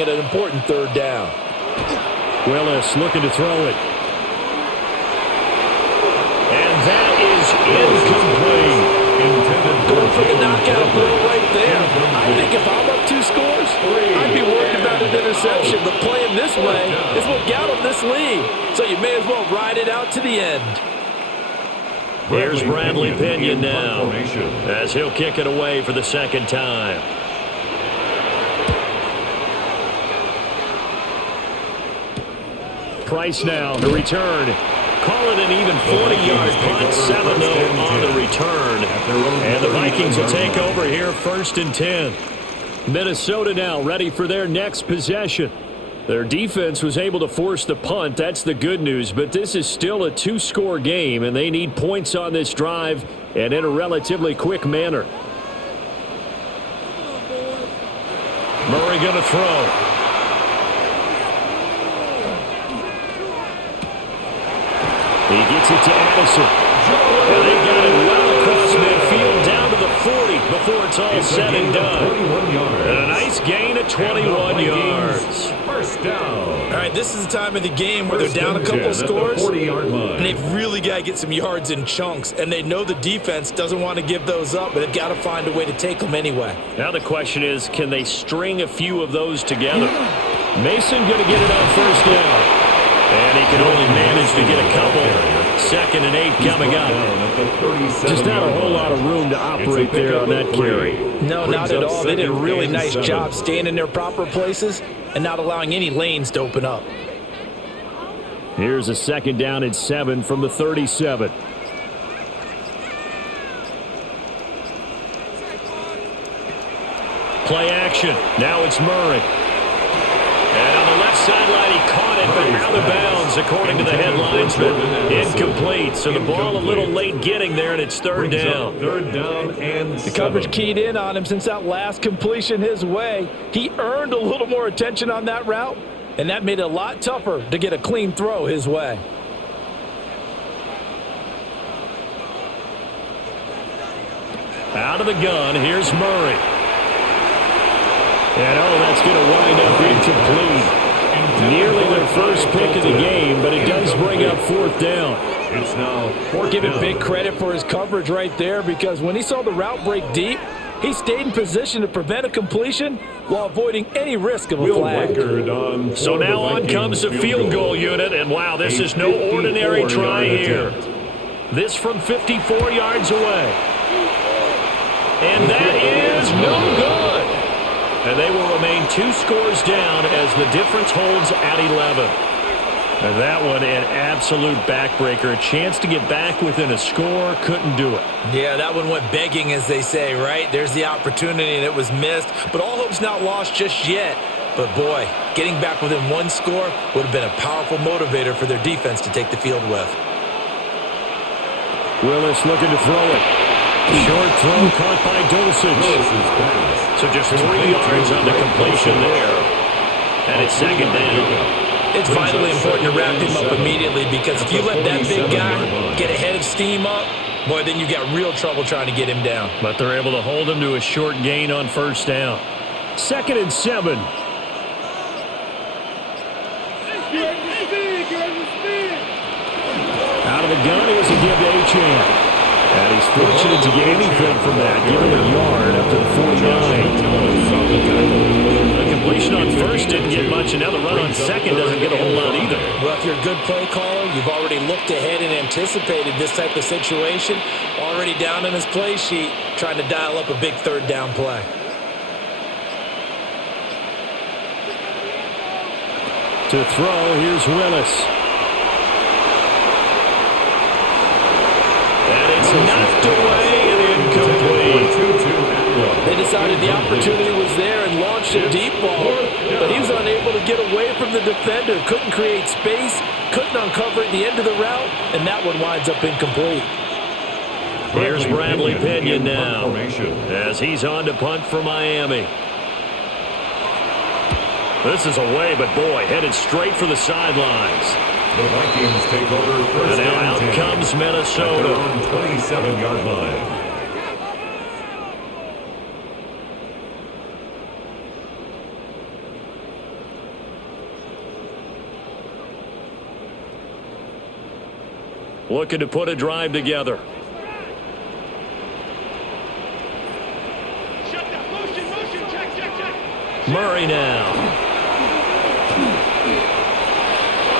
at an important third down. Willis looking to throw it. And that is incomplete. Going for the knockout throw right there. I think if I'm up 2 scores, I'd be worried about an interception. But playing this way is what got him this lead. So you may as well ride it out to the end. Here's Bradley Pinion now as he'll kick it away for the second time. Price now to return. Call it an even 40-yard punt, 7-0 on the return. And the Vikings will take over here 1st and 10. Minnesota now ready for their next possession. Their defense was able to force the punt. That's the good news. But this is still a 2-score game, and they need points on this drive and in a relatively quick manner. Murray going to throw. He gets it to Addison. And they got it well across midfield down to the 40 before it's all said and done. And a nice gain of 21 yards. First down. All right, this is the time of the game where they're down a couple of scores, and they've really got to get some yards in chunks, and they know the defense doesn't want to give those up, but they've got to find a way to take them anyway. Now the question is, can they string a few of those together? Mason going to get it on first down. And he can only manage to get a couple. 2nd and 8 coming up. Just not a whole lot of room to operate there on that carry. No, not at all. They did a really nice job staying in their proper places and not allowing any lanes to open up. Here's a 2nd down and 7 from the 37. Play action. Now it's Murray. And on the left sideline, he caught it, but out of bounds, according to the headlines, but incomplete. So the ball a little late getting there, and it's 3rd down. 3rd down and 7. The coverage keyed in on him since that last completion his way. He earned a little more attention on that route, and that made it a lot tougher to get a clean throw his way. Out of the gun, here's Murray. And, that's going to wind up incomplete. Nearly their first pick of the game, but it does bring up 4th down. It's now 4th Give down. him big credit for his coverage right there, because when he saw the route break deep, he stayed in position to prevent a completion while avoiding any risk of a flag. So now on comes the field goal unit, and wow, this is no ordinary try here. This from 54 yards away. And that is no good. And they will remain 2 scores down as the difference holds at 11. And that one an absolute backbreaker. A chance to get back within a score, couldn't do it. Yeah, that one went begging, as they say, right? There's the opportunity, and it was missed. But all hope's not lost just yet. But, boy, getting back within 1 score would have been a powerful motivator for their defense to take the field with. Willis looking to throw it. Short throw caught by Dulcich. So just 3 yards on the completion there. And it's 2nd down. It's vitally important to wrap him up immediately, because if you let that big guy get ahead of steam up, boy, then you got real trouble trying to get him down. But they're able to hold him to a short gain on first down. 2nd and 7. Out of the gun, here's a give to Achane. And he's fortunate to get anything from that. Give him a yard up to the 49. The completion on first didn't get much, and now the run on second doesn't get a whole lot either. Well, if you're a good play caller, you've already looked ahead and anticipated this type of situation. Already down in his play sheet, trying to dial up a big 3rd down play. To throw, here's Willis. Knocked away and incomplete. They decided the opportunity was there and launched a deep ball, but he was unable to get away from the defender. Couldn't create space, couldn't uncover at the end of the route, and that one winds up incomplete. Here's Bradley Pinion now as he's on to punt for Miami. This is away, but boy, headed straight for the sidelines. The Vikings take over first and now out 10 comes Minnesota. on 27-yard line. looking to put a drive together. Murray now.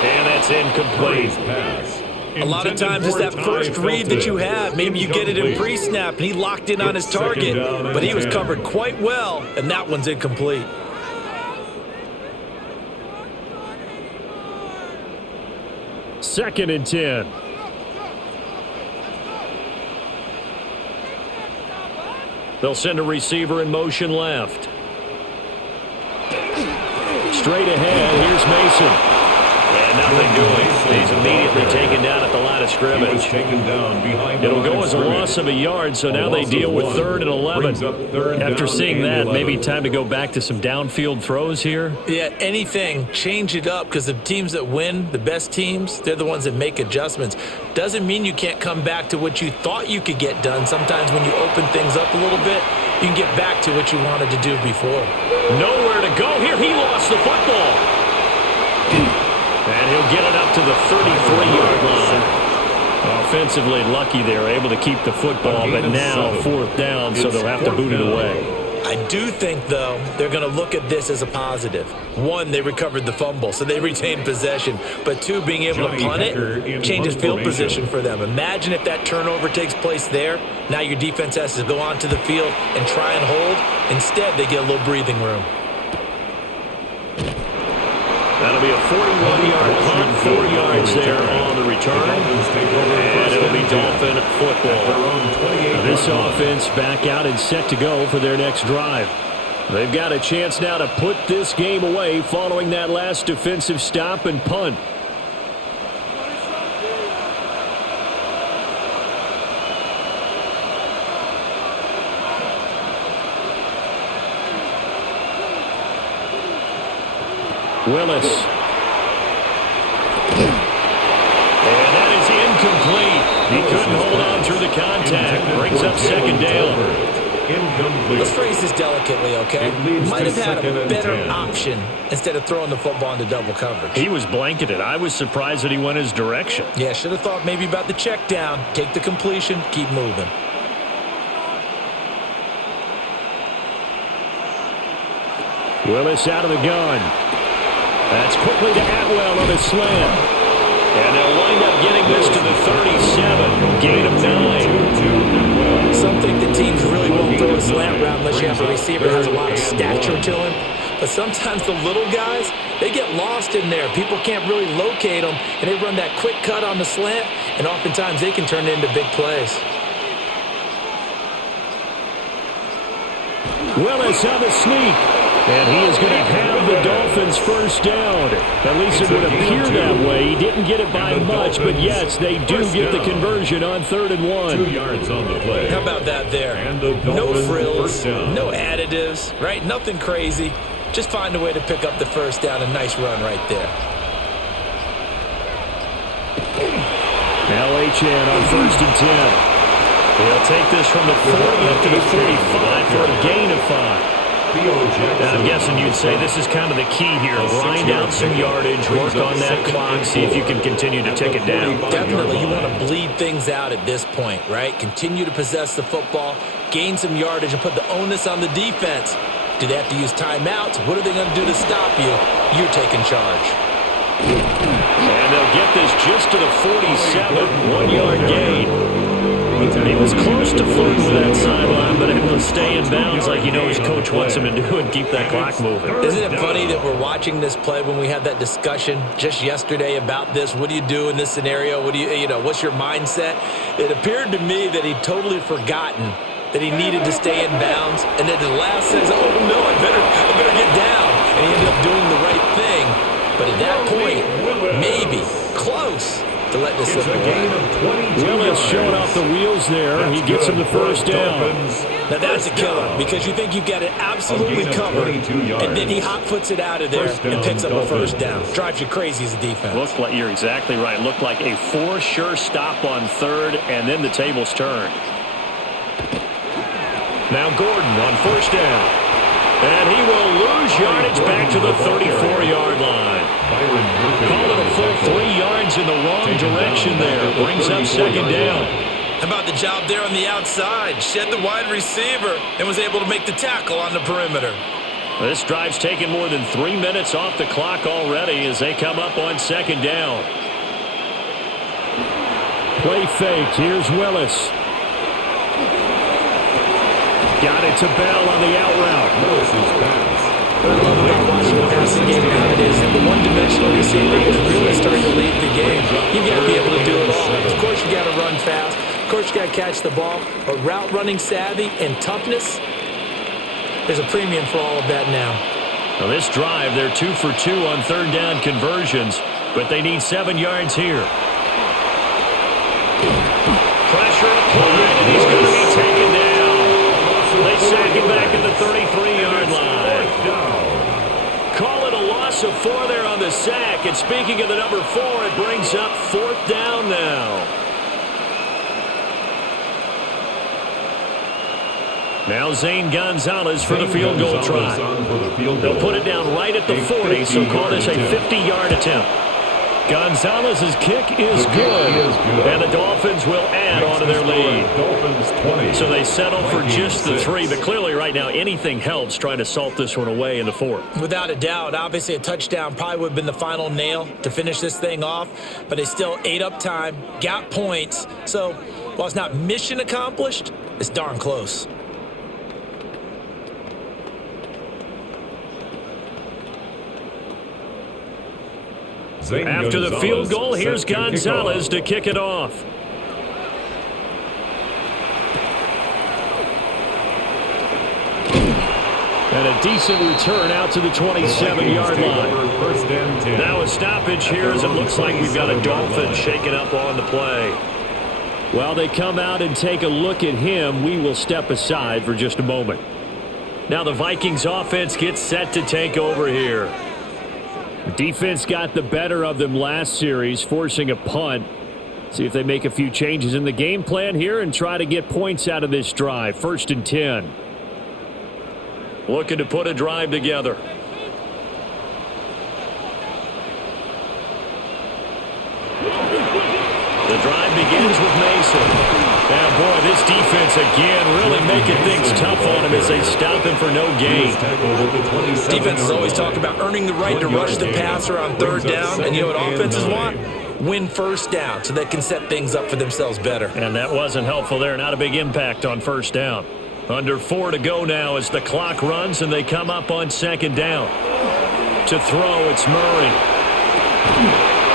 And that's incomplete. A lot of times it's that first read that you have. Maybe you get it in pre-snap, and he locked in on his target, but he was covered quite well, and that one's incomplete. Second and 10. They'll send a receiver in motion left. Straight ahead, here's Mason. And nothing doing. He's immediately taken down at the line of scrimmage. It'll go as a loss of a yard, so now they deal with 3rd and 11. After seeing that, maybe time to go back to some downfield throws here. Yeah, anything. Change it up, because the teams that win, the best teams, they're the ones that make adjustments. Doesn't mean you can't come back to what you thought you could get done. Sometimes when you open things up a little bit, you can get back to what you wanted to do before. Nowhere to go here. He lost the football. And he'll get it up to the 33-yard line. Offensively lucky they're able to keep the football, but now 4th down, so they'll have to boot it away. I do think, though, they're going to look at this as a positive. 1, they recovered the fumble, so they retained possession. But 2, being able to punt it changes field position for them. Imagine if that turnover takes place there. Now your defense has to go onto the field and try and hold. Instead, they get a little breathing room. That'll be a 41-yard punt, 4 yards there on the return. And it'll be Dolphin football. This offense back out and set to go for their next drive. They've got a chance now to put this game away following that last defensive stop and punt. Willis. And that is incomplete. He couldn't hold on through the contact. Brings up 2nd down. Let's phrase this delicately, okay? Might have had a better option instead of throwing the football into double coverage. He was blanketed. I was surprised that he went his direction. Yeah, should have thought maybe about the check down. Take the completion, keep moving. Willis out of the gun. That's quickly to Atwell on a slant. And they'll wind up getting this to the 37. Gain of 9. Some think the teams really won't throw a slant route unless you have a receiver that has a lot of stature to him. But sometimes the little guys, they get lost in there. People can't really locate them, and they run that quick cut on the slant, and oftentimes they can turn it into big plays. Willis on the sneak. And he is going to have the Dolphins first down. At least it would appear that way. He didn't get it by much, but yes, they do get the conversion on 3rd and 1. 2 yards on the play. How about that there? No frills, no additives, right? Nothing crazy. Just find a way to pick up the first down. A nice run right there. Now Achane on 1st and 10. They'll take this from the 40 up to the 45 for a gain of 5. And I'm guessing you'd say this is kind of the key here. Grind out some yardage, work on that clock, see if you can continue to tick it down. Definitely, you want to bleed things out at this point, right? Continue to possess the football, gain some yardage, and put the onus on the defense. Do they have to use timeouts? What are they going to do to stop you? You're taking charge. And they'll get this just to the 47, 1-yard gain. He was close to flirting with that sideline, but able to stay in bounds like his coach wants him to do and keep that clock moving. Isn't it funny that we're watching this play when we had that discussion just yesterday about this? What do you do in this scenario? What do what's your mindset? It appeared to me that he'd totally forgotten that he needed to stay in bounds, and then the last says, "Oh no, I better get down," and he ended up doing the right thing. But at that point, maybe close to let this slip away. Willis showing off the wheels there. He gets him the first down. Now that's a killer because you think you've got it absolutely covered, and then he hot-foots it out of there and picks up a first down. Drives you crazy as a defense. Looked like, you're exactly right. Looked like a for-sure stop on 3rd, and then the tables turned. Now Gordon on 1st down. And he will lose yardage back to the 34-yard line. Called it a full 3 yards things in the wrong direction there. Brings up second down. How about the job there on the outside? Shed the wide receiver and was able to make the tackle on the perimeter. This drive's taken more than 3 minutes off the clock already as they come up on second down. Play fake. Here's Willis. Got it to Bell on the out route. Willis's pass. What I love about watching the passing game nowadays is the one-dimensional receiver is really starting to lead the game. You've got to be able to do it all. Of course, you got to run fast. Of course, you got to catch the ball. But route running savvy and toughness, there's a premium for all of that now. Well, this drive, they're 2 for 2 on third down conversions, but they need 7 yards here. Pressure applied, and he's going to be taken down. They sack him back at the 33-yard line. Call it a loss of 4 there on the sack. And speaking of the number 4, it brings up 4th down now. Now Zane Gonzalez for the field goal try. They'll put it down right at the 40, so call this a 50-yard attempt. Gonzalez's kick is good, and the Dolphins will add on to their lead. So they settle for just the 3, but clearly right now anything helps trying to salt this one away in the 4th. Without a doubt, obviously a touchdown probably would have been the final nail to finish this thing off, but they still ate up time, got points. So while it's not mission accomplished, it's darn close. After the field goal, here's Gonzalez to kick it off. And a decent return out to the 27-yard line. Now a stoppage here as it looks like we've got a Dolphin shaking up on the play. While they come out and take a look at him, we will step aside for just a moment. Now the Vikings offense gets set to take over here. Defense got the better of them last series, forcing a punt. See if they make a few changes in the game plan here and try to get points out of this drive. 1st and 10. Looking to put a drive together. The drive begins with Mason. Now, boy, this defense again really making things tough on him as they stop him for no gain. Defense is always talking about earning the right to rush the passer on 3rd down, and you know what offenses want? Win 1st down so they can set things up for themselves better. And that wasn't helpful there. Not a big impact on 1st down. Under 4 to go now as the clock runs and they come up on 2nd down. To throw, it's Murray.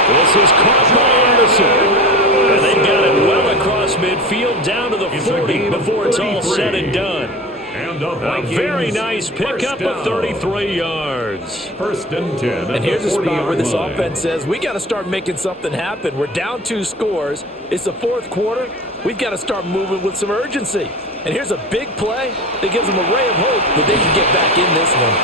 This is caught by Anderson. And they've got it well across midfield down to the 40 before it's all said and done. A very nice pickup of 33 yards. 1st and 10. And here's a spot where this offense says, we got to start making something happen. We're down 2 scores. It's the 4th quarter. We've got to start moving with some urgency. And here's a big play that gives them a ray of hope that they can get back in this one.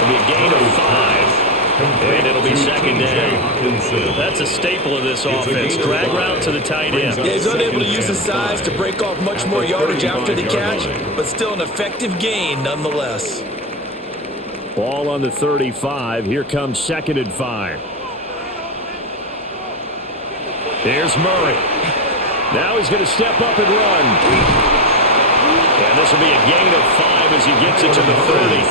It'll be a gain of 5. And it'll be 2nd down. That's a staple of this offense. Drag route to the tight end. Yeah, he's unable to use his size to break off much more yardage after the catch, but still an effective gain nonetheless. Ball on the 35. Here comes 2nd and 5. There's Murray. Now he's going to step up and run. And this will be a gain of 5 as he gets it to the 30.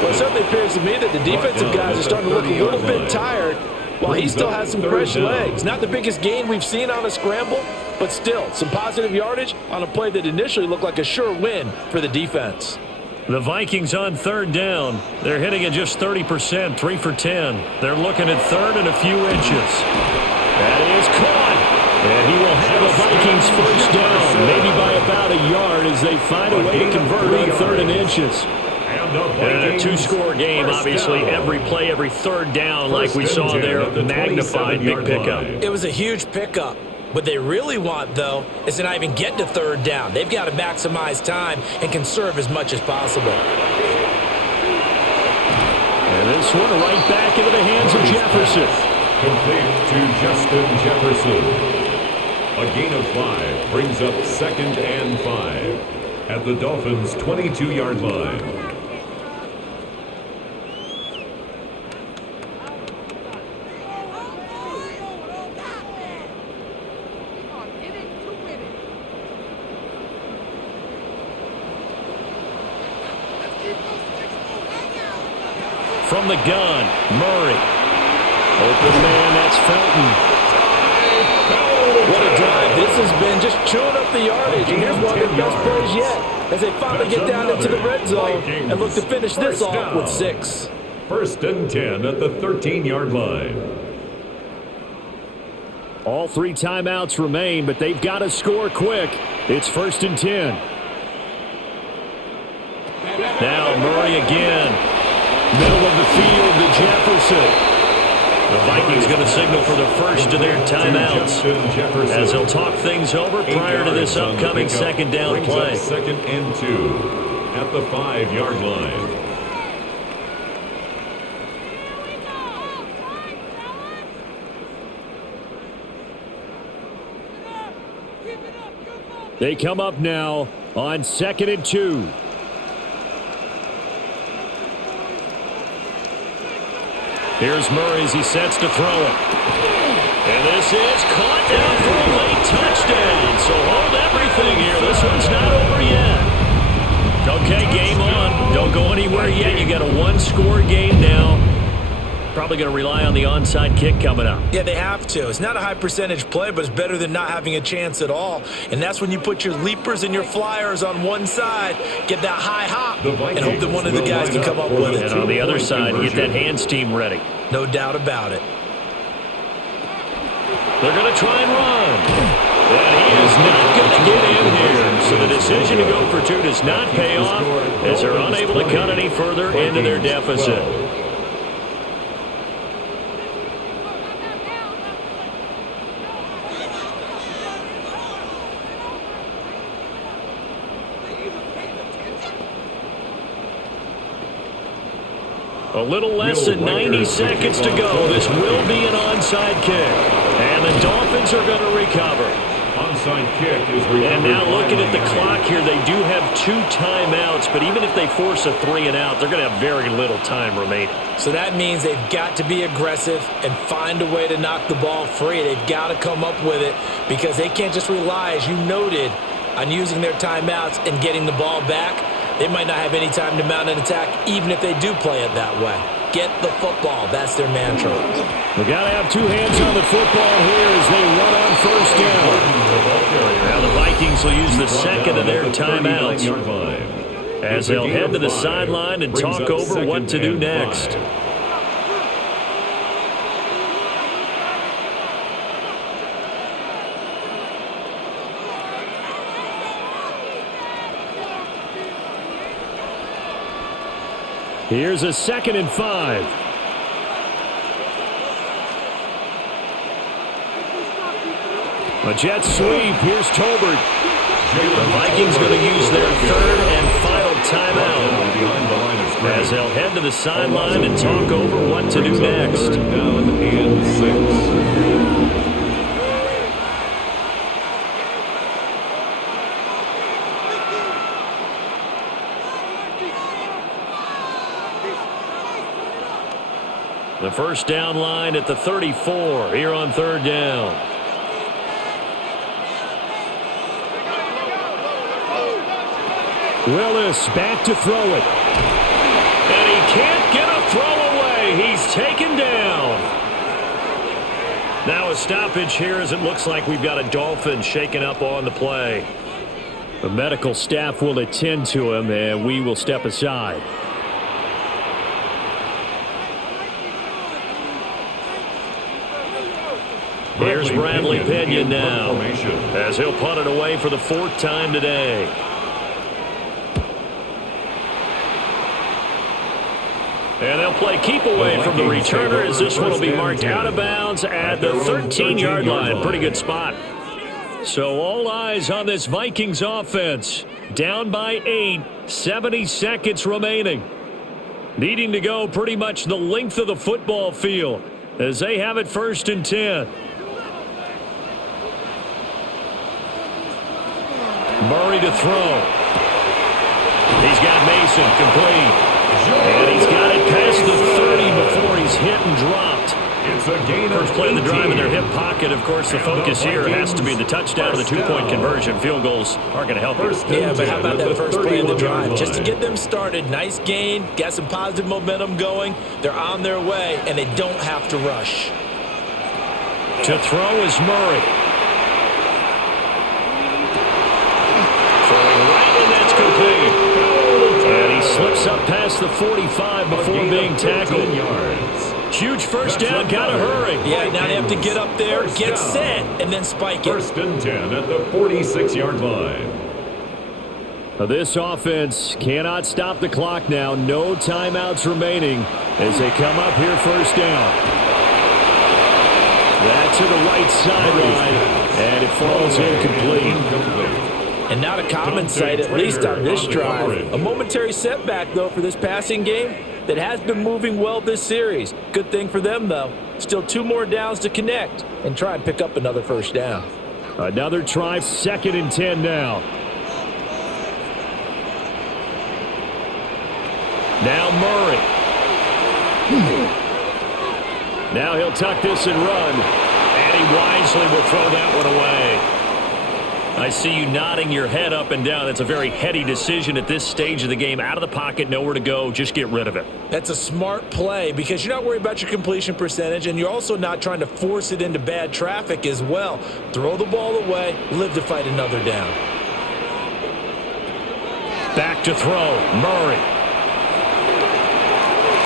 Well, it certainly appears to me that the defensive guys are starting to look a little bit tired while he still has some fresh legs. Not the biggest gain we've seen on a scramble, but still some positive yardage on a play that initially looked like a sure win for the defense. The Vikings on 3rd down. They're hitting at just 30%, 3 for 10. They're looking at 3rd and a few inches. That is caught. And he will have a Vikings 1st down, maybe by about a yard as they find a way to convert on 3rd and inches. And a 2-score game, obviously, every play, every 3rd down, like we saw there, magnified big pickup. It was a huge pickup. What they really want, though, is to not even get to 3rd down. They've got to maximize time and conserve as much as possible. And this one right back into the hands of Jefferson. Complete to Justin Jefferson. A gain of 5 brings up 2nd and 5 at the Dolphins' 22-yard line. from the gun. Murray. Open man, that's Felton. What a drive this has been, just chewing up the yardage. And here's one of their best plays yet as they finally get down into the red zone and look to finish this off with 6. 1st and 10 at the 13-yard line. All 3 timeouts remain, but they've got to score quick. It's 1st and 10. Now Murray again. Middle of the field to Jefferson. The Vikings going to signal for the first of their timeouts as they'll talk things over prior to this upcoming second down play. 2nd and 2 at the 5-yard line. They come up now on 2nd and 2. Here's Murray as he sets to throw it. And this is caught down for a late touchdown. So hold everything here. This one's not over yet. Okay, game on. Don't go anywhere yet. You got a 1-score game now. Probably going to rely on the onside kick coming up. Yeah, they have to. It's not a high percentage play, but it's better than not having a chance at all. And that's when you put your leapers and your flyers on one side, get that high hop, and hope that one of the guys can come up with it. And on the other side, get that hands team ready. No doubt about it. They're going to try and run. And he is not going to get in here. So the decision to go for 2 does not pay off as they're unable to cut any further into their deficit. A little less than 90 seconds to go. This will be an onside kick. And the Dolphins are going to recover. Onside kick is recovered. And now looking at the clock here, they do have 2 timeouts, but even if they force a 3 and out, they're going to have very little time remaining. So that means they've got to be aggressive and find a way to knock the ball free. They've got to come up with it because they can't just rely, as you noted, on using their timeouts and getting the ball back. They might not have any time to mount an attack, even if they do play it that way. Get the football. That's their mantra. We've got to have 2 hands on the football here as they run on 1st down. Now the Vikings will use the second of their timeouts as they'll head to the sideline and talk over what to do next. Here's a 2nd and 5. A jet sweep. Here's Tolbert. The Vikings going to use their 3rd and final timeout as they'll head to the sideline and talk over what to do next. Down and 6. The 1st down line at the 34 here on 3rd down. Willis back to throw it. And he can't get a throw away. He's taken down. Now a stoppage here as it looks like we've got a Dolphin shaken up on the play. The medical staff will attend to him and we will step aside. Here's Bradley Pinion now as he'll punt it away for the 4th time today. And they'll play keep away from the returner as this one will be marked out of bounds at the 13-yard line. Pretty good spot. So all eyes on this Vikings offense. Down by 8, 70 seconds remaining. Needing to go pretty much the length of the football field as they have it 1st and 10. Murray to throw. He's got Mason complete. And he's got it past the 30 before he's hit and dropped. It's a gain of First play of the drive in their 18. hip pocket. Of course, the focus here has to be the touchdown or the two-point conversion. Field goals aren't going to help you. Yeah, but how about that first play of the drive? Just to 31-yard get them started, nice gain, got some positive momentum going. They're on their way, and they don't have to rush. To throw is Murray. Right, and that's complete. And he slips up past the 45 before being tackled. Huge first down, gotta hurry. Yeah, now they have to get up there, get set, and then spike it. First and 10 at the 46-yard line. This offense cannot stop the clock now. No timeouts remaining as they come up here first down. That to the right sideline, and it falls incomplete. And not a common sight, at least on this drive. A momentary setback, though, for this passing game that has been moving well this series. Good thing for them, though. Still 2 more downs to connect and try and pick up another first down. Another try, 2nd and 10 now. Now Murray. Now he'll tuck this and run. And he wisely will throw that one away. I see you nodding your head up and down. That's a very heady decision at this stage of the game. Out of the pocket, nowhere to go. Just get rid of it. That's a smart play because you're not worried about your completion percentage, and you're also not trying to force it into bad traffic as well. Throw the ball away, live to fight another down. Back to throw. Murray.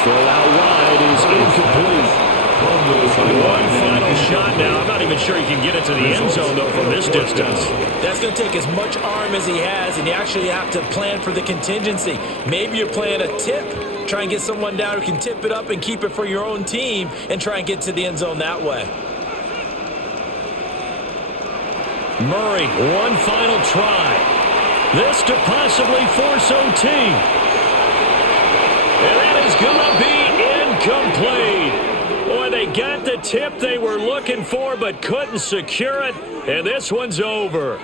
Throw out wide is incomplete. One final shot now. I'm not even sure he can get into the end zone, though, from this distance. That's going to take as much arm as he has, and you actually have to plan for the contingency. Maybe you're playing a tip. Try and get someone down who can tip it up and keep it for your own team and try and get to the end zone that way. Murray, one final try. This to possibly force OT. And that is going to be incomplete. Boy, they got the tip they were looking for but couldn't secure it, and this one's over.